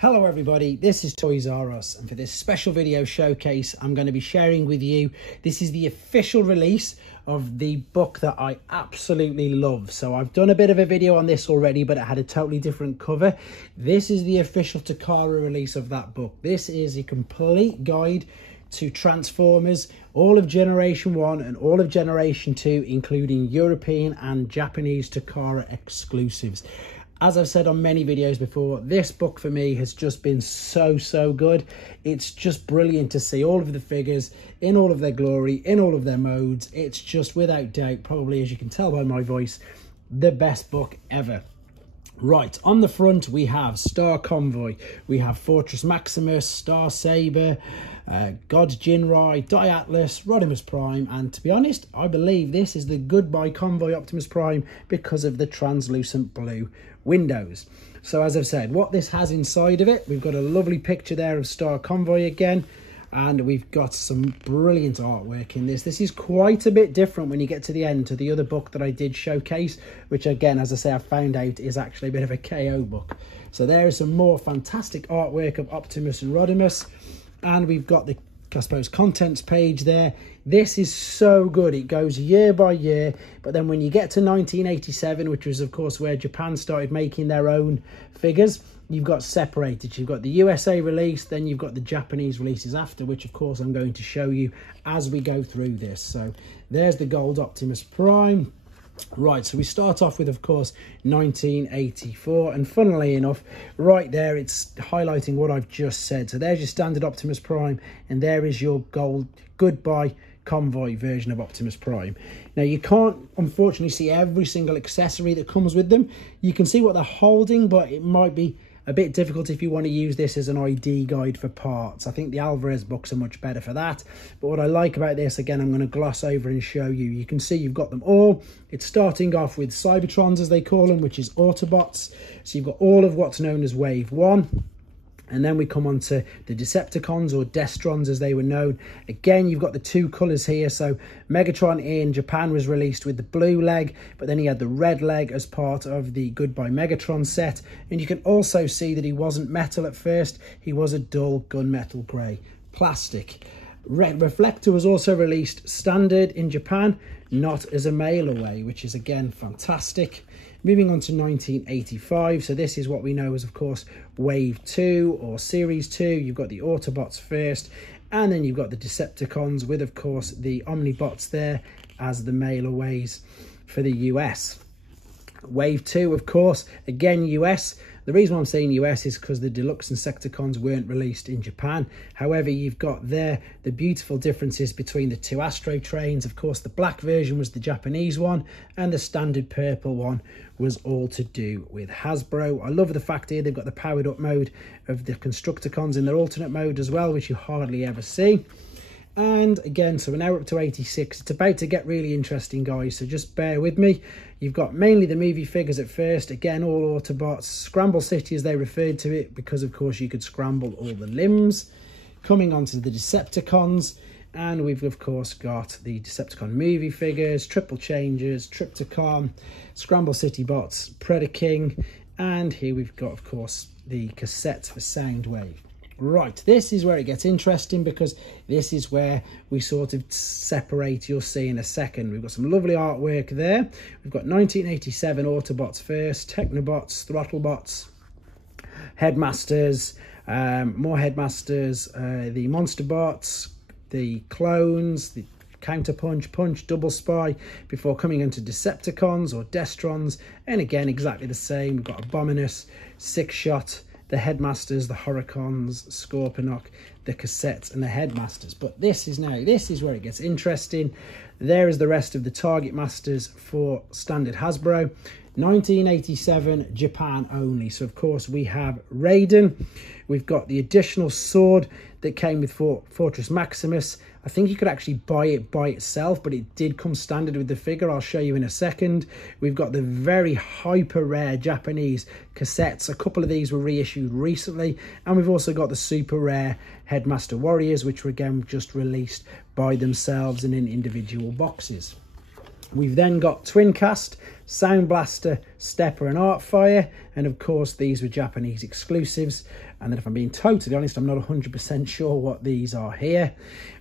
Hello everybody, this is Toys R Us, and for this special video showcase I'm going to be sharing with you, this is the official release of the book that I absolutely love. So I've done a bit of a video on this already, but it had a totally different cover. This is the official Takara release of that book. This is a complete guide to Transformers, all of Generation 1 and all of Generation 2, including European and Japanese Takara exclusives. As I've said on many videos before, this book for me has just been so good. It's just brilliant to see all of the figures in all of their glory, in all of their modes. It's just without doubt, probably as you can tell by my voice, the best book ever. Right, on the front we have Star Convoy, we have Fortress Maximus, Star Saber, God Jinrai, Atlas, Rodimus Prime, and to be honest, I believe this is the Goodbye Convoy Optimus Prime because of the translucent blue windows. So as I've said, what this has inside of it, we've got a lovely picture there of Star Convoy again, and we've got some brilliant artwork in this. This is quite a bit different when you get to the end to the other book that I did showcase, which again, as I say, I found out is actually a bit of a KO book. So there is some more fantastic artwork of Optimus and Rodimus, and we've got the, I suppose, contents page there. This is so good. It goes year by year, but then when you get to 1987, which was of course where Japan started making their own figures, you've got separated. You've got the USA release, then you've got the Japanese releases after, which of course I'm going to show you as we go through this. So there's the gold Optimus Prime. Right, so we start off with, of course, 1984, and funnily enough, right there it's highlighting what I've just said. So there's your standard Optimus Prime, and there is your gold Goodbye Convoy version of Optimus Prime. Now, you can't unfortunately see every single accessory that comes with them. You can see what they're holding, but it might be a bit difficult if you want to use this as an ID guide for parts. I think the Alvarez books are much better for that. But what I like about this, again, I'm going to gloss over and show you. You can see you've got them all. It's starting off with Cybertrons, as they call them, which is Autobots. So you've got all of what's known as Wave 1. And then we come on to the Decepticons, or Destrons as they were known. Again, you've got the two colours here. So Megatron in Japan was released with the blue leg, but then he had the red leg as part of the Goodbye Megatron set. And you can also see that he wasn't metal at first. He was a dull gunmetal grey plastic. Reflector was also released standard in Japan, not as a mail away, which is again fantastic. Moving on to 1985, so this is what we know as, of course, Wave 2 or Series 2. You've got the Autobots first, and then you've got the Decepticons with, of course, the Omnibots there as the mail-aways for the US. Wave 2, of course, again US. The reason why I'm saying US is because the Deluxe and Secticons weren't released in Japan. However, you've got there the beautiful differences between the two Astro trains. Of course, the black version was the Japanese one, and the standard purple one was all to do with Hasbro. I love the fact here they've got the powered up mode of the Constructicons in their alternate mode as well, which you hardly ever see. And again, so we're now up to 86. It's about to get really interesting, guys, so just bear with me. You've got mainly the movie figures at first. Again, all Autobots. Scramble City, as they referred to it, because, of course, you could scramble all the limbs. Coming on to the Decepticons. And we've, of course, got the Decepticon movie figures, Triple Changers, Tripticon, Scramble City Bots, Predator King. And here we've got, of course, the cassettes for Soundwave. Right, this is where it gets interesting, because this is where we sort of separate. You'll see in a second. We've got some lovely artwork there. We've got 1987 Autobots first, Technobots, Throttlebots, Headmasters, more Headmasters, the Monster Bots, the Clones, the Counterpunch, Punch, Double Spy, before coming into Decepticons or Destrons. And again, exactly the same. We've got Abominus, Six Shot, the Headmasters, the Horicons, Scorponok, the cassettes, and the Headmasters. But this is where it gets interesting. There is the rest of the Target Masters for standard Hasbro. 1987 Japan only. So of course we have Raiden. We've got the additional sword that came with Fortress Maximus. I think you could actually buy it by itself, but it did come standard with the figure. I'll show you in a second. We've got the very hyper rare Japanese cassettes. A couple of these were reissued recently. And we've also got the super rare Headmaster Warriors, which were again just released by themselves and in individual boxes. We've then got Twin Cast. Sound Blaster, Stepper and Artfire, and of course these were Japanese exclusives. And then if I'm being totally honest, I'm not 100% sure what these are here.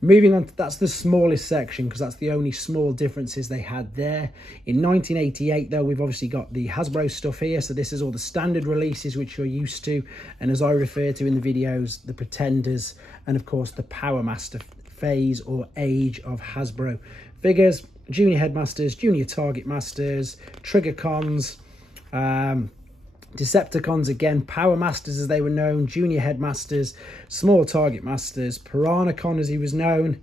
Moving on, that's the smallest section because that's the only small differences they had there. In 1988 though, we've obviously got the Hasbro stuff here, so this is all the standard releases which you're used to, and as I refer to in the videos, the Pretenders, and of course the Power Master phase or age of Hasbro figures. Junior Headmasters, Junior Target Masters, Triggercons, Decepticons again, Power Masters as they were known, Junior Headmasters, Small Target Masters, Piranacon as he was known,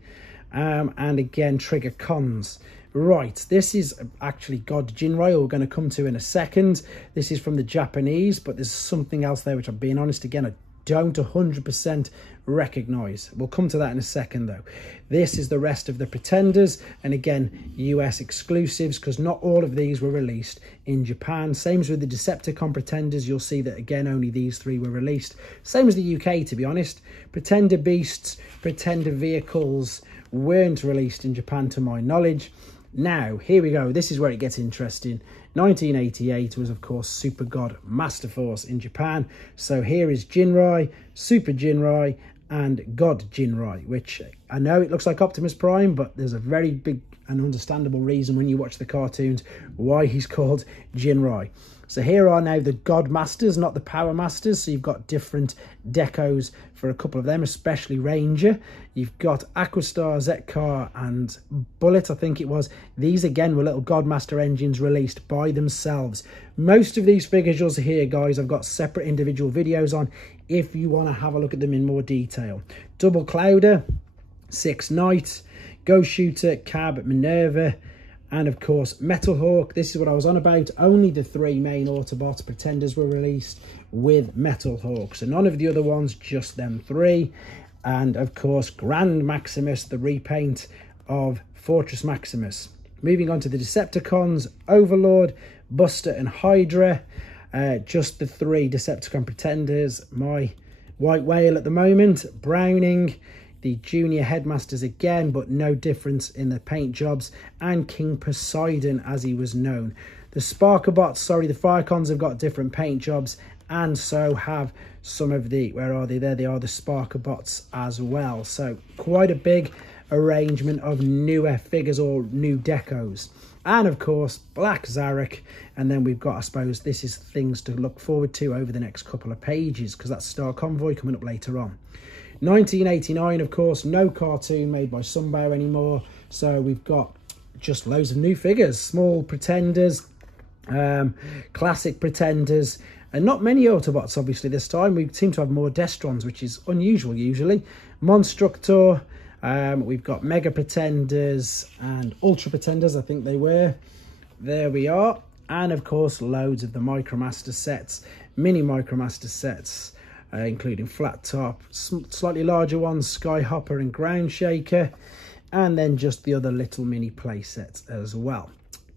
and again Triggercons. Right, this is actually God Jinrai, we're going to come to in a second. This is from the Japanese, but there's something else there which I'm being honest again, I don't 100% recognise. We'll come to that in a second though. This is the rest of the Pretenders, and again US exclusives because not all of these were released in Japan. Same as with the Decepticon Pretenders, you'll see that again only these three were released. Same as the UK to be honest. Pretender Beasts, Pretender Vehicles weren't released in Japan to my knowledge. Now, here we go. This is where it gets interesting. 1988 was, of course, Super God Master Force in Japan. So here is Jinrai, Super Jinrai, and God Jinrai, which I know it looks like Optimus Prime, but there's a very big and understandable reason when you watch the cartoons why he's called Jinrai. So here are now the God Masters, not the Power Masters. So you've got different decos for a couple of them, especially Ranger. You've got Aquastar, Zetkar, and Bullet, I think it was. These, again, were little God Master engines released by themselves. Most of these figures you'll see here, guys, I've got separate individual videos on if you want to have a look at them in more detail. Double Clouder, Six Knight, Ghost Shooter, Cab, Minerva, and of course Metal Hawk. This is what I was on about. Only the three main Autobots Pretenders were released with Metal Hawk, so none of the other ones, just them three. And of course Grand Maximus, the repaint of Fortress Maximus. Moving on to the Decepticons, Overlord, Buster and Hydra. Just the three Decepticon Pretenders. My White Whale at the moment, Browning, the Junior Headmasters again, but no difference in the paint jobs, and King Poseidon as he was known. The Sparkerbots, sorry, the Firecons have got different paint jobs, and so have some of the, where are they? There they are, the Sparkerbots as well. So quite a big arrangement of newer figures or new decos. And of course, Black Zarek. And then we've got, I suppose, this is things to look forward to over the next couple of pages, because that's Star Convoy coming up later on. 1989, of course, no cartoon made by Sunbow anymore. So we've got just loads of new figures. Small Pretenders, classic Pretenders, and not many Autobots, obviously, this time. We seem to have more Destrons, which is unusual usually. Monstructor, we've got Mega Pretenders and Ultra Pretenders, I think they were. There we are. And, of course, loads of the Micromaster sets, mini Micromaster sets, including Flat Top, slightly larger ones, Skyhopper and Ground Shaker, and then just the other little mini play sets as well.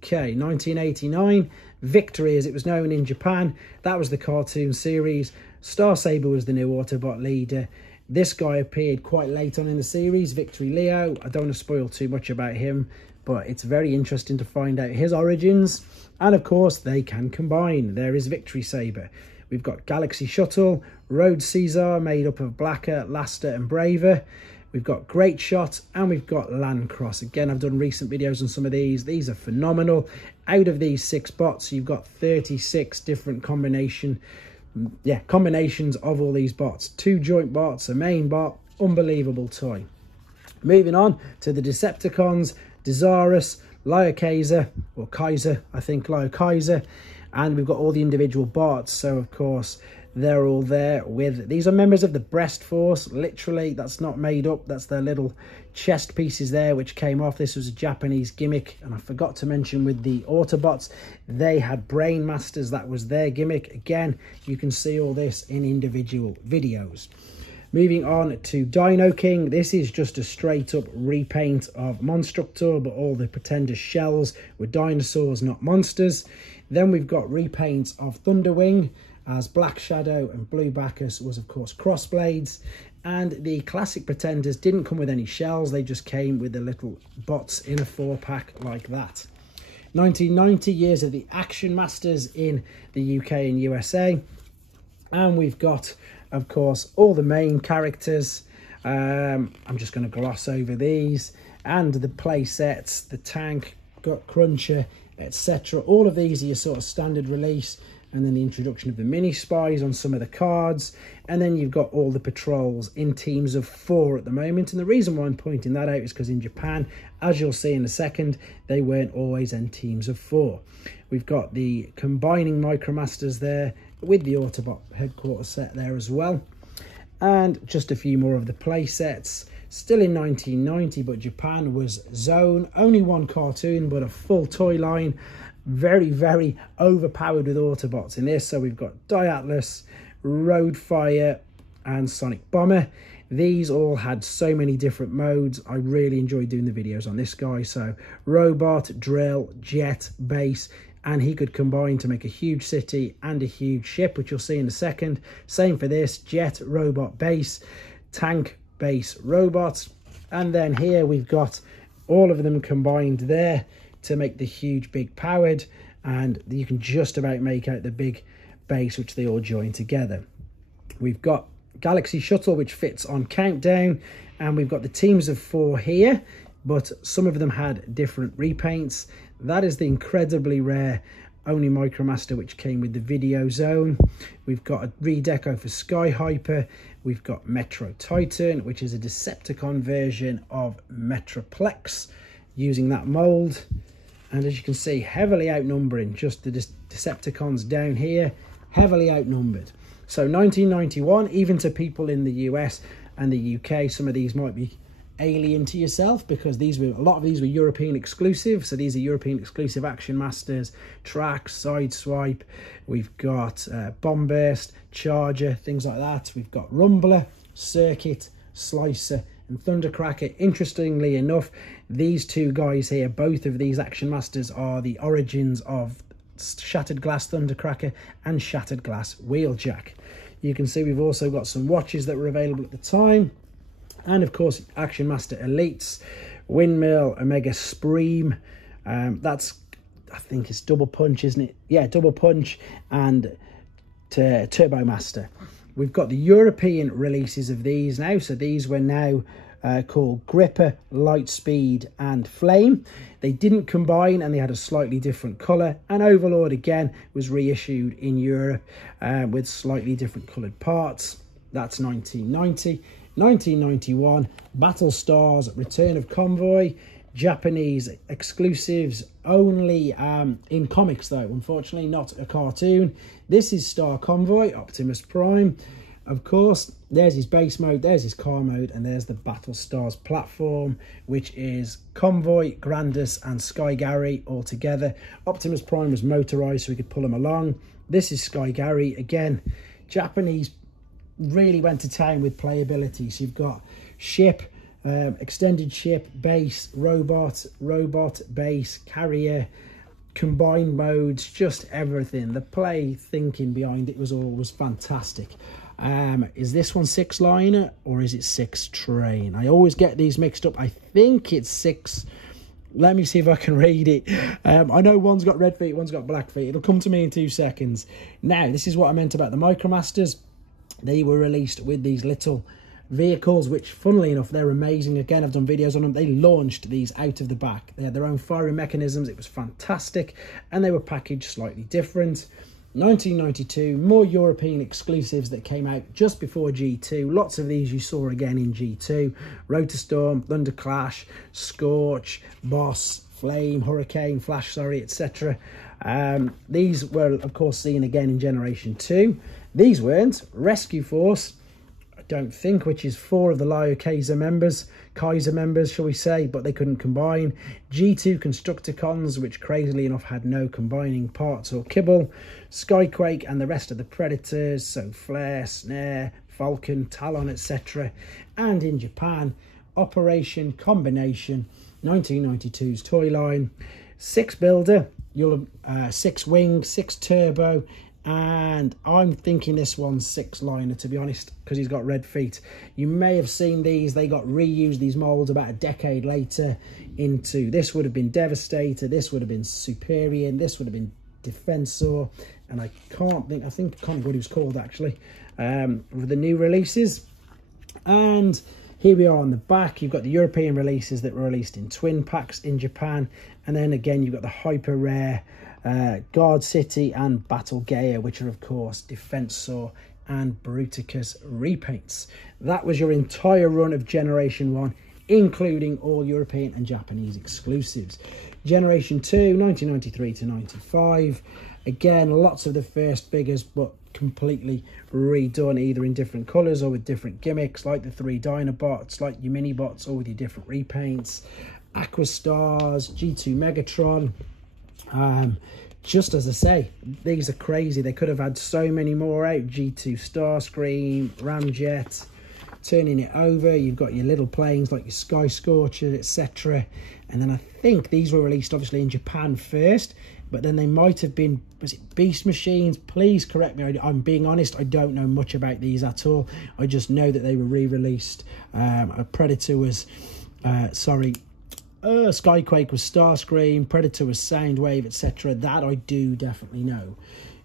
Okay, 1989, Victory as it was known in Japan. That was the cartoon series. Star Saber was the new Autobot leader. This guy appeared quite late on in the series, Victory Leo. I don't want to spoil too much about him, but it's very interesting to find out his origins. And of course, they can combine. There is Victory Saber. We've got Galaxy Shuttle, Road Caesar made up of Blacker, Laster and Braver. We've got Great Shot, and we've got Landcross. Again, I've done recent videos on some of these. These are phenomenal. Out of these 6 bots, you've got 36 different combinations of all these bots. 2 joint bots, a main bot, unbelievable toy. Moving on to the Decepticons, Desarus, Lio Kaiser, or Kaiser, I think, Lio Kaiser. And we've got all the individual bots, so of course they're all there with, these are members of the Breast Force, literally, that's not made up, that's their little chest pieces there which came off. This was a Japanese gimmick, and I forgot to mention with the Autobots, they had Brain Masters, that was their gimmick. Again, you can see all this in individual videos. Moving on to Dino King, this is just a straight up repaint of Monstructor, but all the Pretender shells were dinosaurs, not monsters. Then we've got repaints of Thunderwing, as Black Shadow and Blue Bacchus was, of course, Crossblades. And the classic Pretenders didn't come with any shells, they just came with the little bots in a 4-pack like that. 1990, years of the Action Masters in the UK and USA. And we've got, of course, all the main characters. I'm just going to gloss over these. And the play sets, the tank, Gut Cruncher, etc. All of these are your sort of standard release. And then the introduction of the mini spies on some of the cards. And then you've got all the patrols in teams of 4 at the moment. And the reason why I'm pointing that out is because in Japan, as you'll see in a second, they weren't always in teams of 4. We've got the combining Micromasters there with the Autobot headquarters set there as well. And just a few more of the play sets. Still in 1990, but Japan was Zone. Only one cartoon, but a full toy line. Very, very overpowered with Autobots in this. So we've got Diatlas, Roadfire, and Sonic Bomber. These all had so many different modes. I really enjoyed doing the videos on this guy. So Robot, Drill, Jet, Base, and he could combine to make a huge city and a huge ship, which you'll see in a second. Same for this, Jet, Robot, Base, Tank, Base, Robot. And then here we've got all of them combined there to make the huge big powered, and you can just about make out the big base which they all join together. We've got Galaxy Shuttle, which fits on Countdown, and we've got the teams of 4 here, but some of them had different repaints. That is the incredibly rare only Micromaster which came with the Video Zone. We've got a redeco for Sky Hyper. We've got Metro Titan, which is a Decepticon version of Metroplex using that mold. And as you can see, heavily outnumbering, just the Decepticons down here, heavily outnumbered. So 1991, even to people in the US and the UK, some of these might be alien to yourself because a lot of these were European exclusive. So these are European exclusive Action Masters, Trax, Sideswipe. We've got Bombburst, Charger, things like that. We've got Rumbler, Circuit, Slicer, and Thundercracker. Interestingly enough, these 2 guys here, both of these Action Masters, are the origins of Shattered Glass Thundercracker and Shattered Glass Wheeljack. You can see we've also got some watches that were available at the time. And of course, Action Master Elites, Windmill, Omega Supreme. That's, I think it's Double Punch, isn't it? Yeah, Double Punch and Turbo Master. We've got the European releases of these now. So these were now called Gripper, Lightspeed, and Flame. They didn't combine and they had a slightly different colour. And Overlord, again, was reissued in Europe with slightly different coloured parts. That's 1990. 1991, Battle Stars, Return of Convoy. Japanese exclusives only in comics though, unfortunately not a cartoon. This is Star Convoy, Optimus Prime. Of course, there's his base mode, there's his car mode, and there's the Battle Stars platform, which is Convoy, Grandus, and Sky Gary all together. Optimus Prime was motorized so we could pull him along. This is Sky Gary. Again, Japanese really went to town with playability. So you've got ship, extended ship, base, robot, base, carrier, combined modes, just everything. The play thinking behind it was fantastic. Is this one 6-liner or is it 6-train? I always get these mixed up. I think it's 6. Let me see if I can read it. I know one's got red feet, one's got black feet. It'll come to me in 2 seconds. Now, this is what I meant about the Micromasters. They were released with these little vehicles, which, funnily enough, they're amazing. Again, I've done videos on them. They launched these out of the back. They had their own firing mechanisms. It was fantastic. And they were packaged slightly different. 1992, more European exclusives that came out just before G2. Lots of these you saw again in G2. Rotorstorm, Thunderclash, Scorch, Boss, Flame, Hurricane, Flash, sorry, etc. These were, of course, seen again in Generation 2. These weren't. Rescue Force, I don't think, which is 4 of the Lio Kaiser members, shall we say, but they couldn't combine. G2 Constructicons, which crazily enough had no combining parts or kibble. Skyquake and the rest of the Predators, so Flare, Snare, Falcon, Talon, etc. And in Japan, Operation Combination, 1992's toy line. 6 builder, 6 wing, 6 turbo, And I'm thinking this one's 6-liner, to be honest, because he's got red feet. You may have seen these. They got reused, these molds, about a decade later into, this would have been Devastator, this would have been Superior, this would have been Defensor, and I can't think what he was called, actually, with the new releases. And here we are on the back. You've got the European releases that were released in twin packs in Japan, and then again you've got the hyper rare Guard City and Battle Gaia, which are of course Defensor and Bruticus repaints. That was your entire run of Generation 1, including all European and Japanese exclusives. Generation 2, 1993 to 95. Again, lots of the first figures, but completely redone, either in different colours or with different gimmicks, like the 3 Dinobots, like your mini-bots, or with your different repaints. Aquastars, G2 Megatron. Just as I say, these are crazy. They could have had so many more out. G2 Starscream, Ramjet. Turning it over, you've got your little planes like your Sky Scorcher, etc. And then I think these were released obviously in Japan first, but then they might have been, was it Beast Machines? Please correct me, I'm being honest, I don't know much about these at all. I just know that they were re-released. Predator was, Skyquake was Starscream, Predator was Soundwave, etc. That I do definitely know.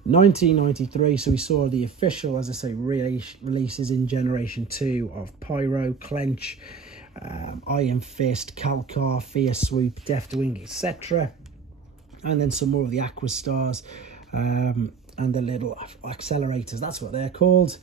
1993, so we saw the official, as I say, releases in Generation 2 of Pyro, Clench, Iron Fist, Calcar, Fierce Swoop, Deathwing, etc. And then some more of the Aquastars and the little accelerators, that's what they're called.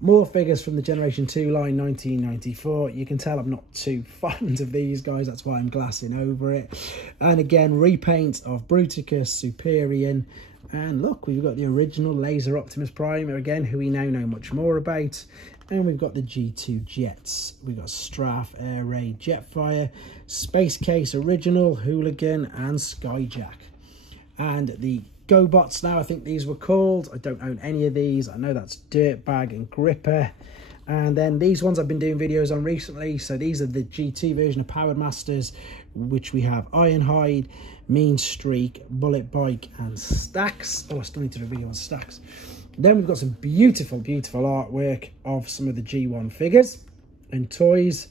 More figures from the Generation 2 line, 1994. You can tell I'm not too fond of these guys, that's why I'm glassing over it. And again, repaints of Bruticus, Superior. And look, we've got the original Laser Optimus Prime again, who we now know much more about. And we've got the G2 Jets. We've got Straff, Air Raid, Jetfire, Space Case Original, Hooligan, and Skyjack. And the GoBots now, I think these were called. I don't own any of these. I know that's Dirtbag and Gripper. And then these ones I've been doing videos on recently. So these are the GT version of Powered Masters, which we have Ironhide, Mean Streak, Bullet Bike, and Stacks. Oh, I still need to do a video on Stacks. Then we've got some beautiful, beautiful artwork of some of the G1 figures and toys.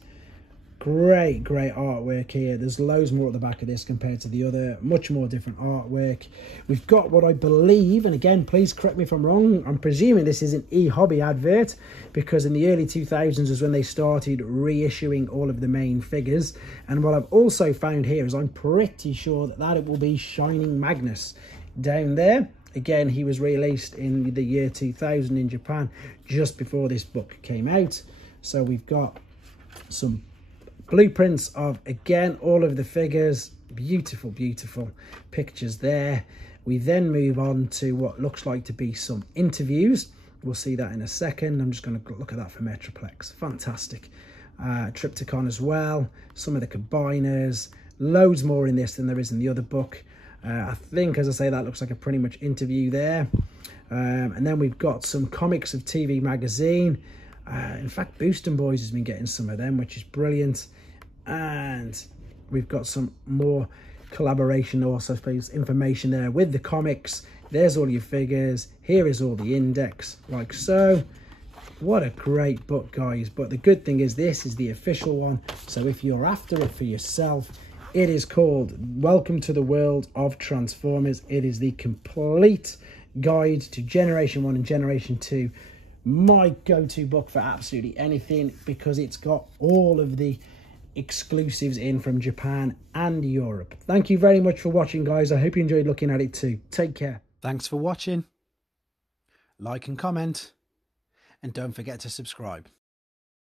Great, great artwork here. There's loads more at the back of this compared to the other. Much more different artwork. We've got what I believe, and again, please correct me if I'm wrong, I'm presuming this is an e-hobby advert, because in the early 2000s was when they started reissuing all of the main figures. And what I've also found here is I'm pretty sure that it will be Shining Magnus down there. Again, he was released in the year 2000 in Japan, just before this book came out. So we've got some blueprints of, again, all of the figures. Beautiful, beautiful pictures there. We then move on to what looks like to be some interviews. We'll see that in a second. I'm just going to look at that for Metroplex. Fantastic. Triptychon as well. Some of the combiners. Loads more in this than there is in the other book. I think, as I say, that looks like a pretty much interview there. And then we've got some comics of TV Magazine. In fact, Boostin' Boys has been getting some of them, which is brilliant. And we've got some more collaboration, also, I suppose, information there with the comics. There's all your figures. Here is all the index, like so. What a great book, guys. But the good thing is this is the official one. So if you're after it for yourself, it is called Welcome to the World of Transformers. It is the complete guide to Generation 1 and Generation 2. My go-to book for absolutely anything, because it's got all of the exclusives in from Japan and Europe. Thank you very much for watching, guys. I hope you enjoyed looking at it too. Take care. Thanks for watching. Like and comment, and don't forget to subscribe.